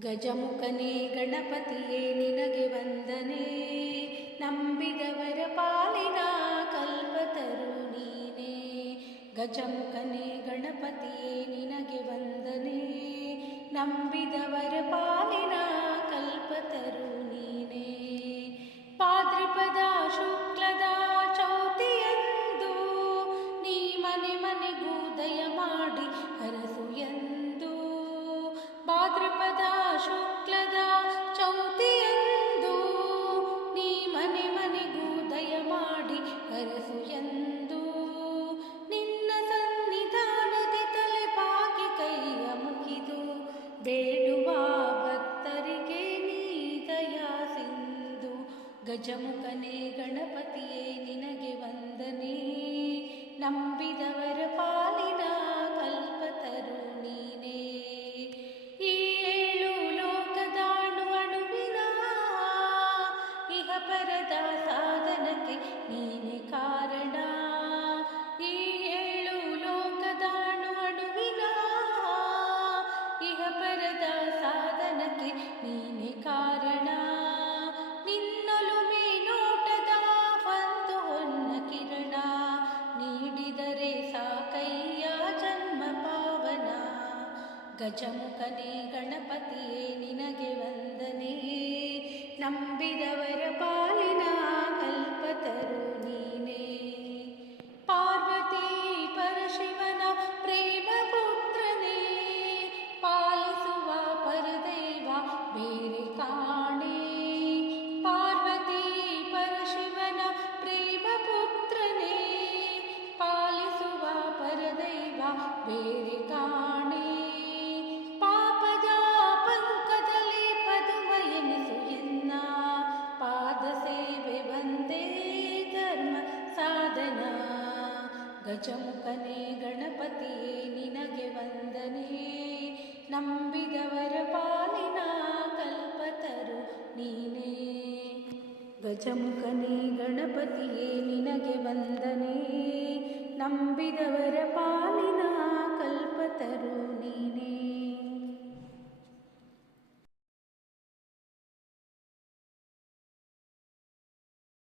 ಗಜಮುಖನೇ ಗಣಪತಿಯೇ ನಿನಗೆ ವಂದನೆ. ನಂಬಿದವರ ಪಾಲಿನ ಕಲ್ಪತರು ನೀನೇ. ಗಜಮುಖನೇ ಗಣಪತಿಯೇ ನಿನಗೆ ವಂದನೆ. ನಂಬಿದವರ ಪಾಲಿನ ಕಲ್ಪತರು ನೀನೇ. ಪಾದ್ರಿಪದ ಶುಕ್ಲದ ಚೌತಿಯಂದು ನೀ ಮನೆ ಮನೆಗೂ ದಯ ಮಾಡಿ ಹರಸು ಎಂದು. ಭಾದ್ರಪದ ಬೇಡುವ ಭಕ್ತರಿಗೆ ನೀ ದಯಾ ಸಿಂಧು. ಗಜಮುಖನೇ ಗಣಪತಿಯೇ, ನಿನಗೆ ವಂದನೆ. ನಂಬಿದವರ ಪಾಲಿನ ಕಲ್ಪತರು ನೀನೇ ಈ ಏಳು ಲೋಕದಾಣು ಅಣುವಿನ ಇಹ ಪರದ ಸಾಧನಕ್ಕೆ ನೀನೆ ಕಾರಣ. ನೀನೆ ಕಾರಣ? ನಿನ್ನೊಲುಮೆ ನೋಟದ ಒಂದು ಹೊನ್ನ ಕಿರಣ? ನೀಡಿದರೆ ಸಾಕಯ್ಯ ಜನ್ಮ ಪಾವನ? ಗಜಮುಖನೇ ಗಣಪತಿಯೇ, ನಿನಗೆ ವಂದನೆ. ನಂಬಿದವರ ಪಾಲಿನ ಕಲ್ಪತರು. ಬೇರೆ ಕಾಣೆ. ಪಾಪದ ಪಂಕದಲ್ಲಿ ಪದುವ ಎನಿಸು ಎನ್ನ. ಪಾದ ಸೇವೆ ಬಂದೇ ಧರ್ಮ ಸಾಧನ. ಗಜಮುಖನೇ ಗಣಪತಿಯೇ, ನಿನಗೆ ವಂದನೆ. ನಂಬಿದವರ ಪಾಲಿನ ಕಲ್ಪತರು ನೀನೇ. ಗಜಮುಖನೇ ಗಣಪತಿಯೇ, ನಿನಗೆ ವಂದನೆ. ನಂಬಿದವರ ಪಾಲಿನ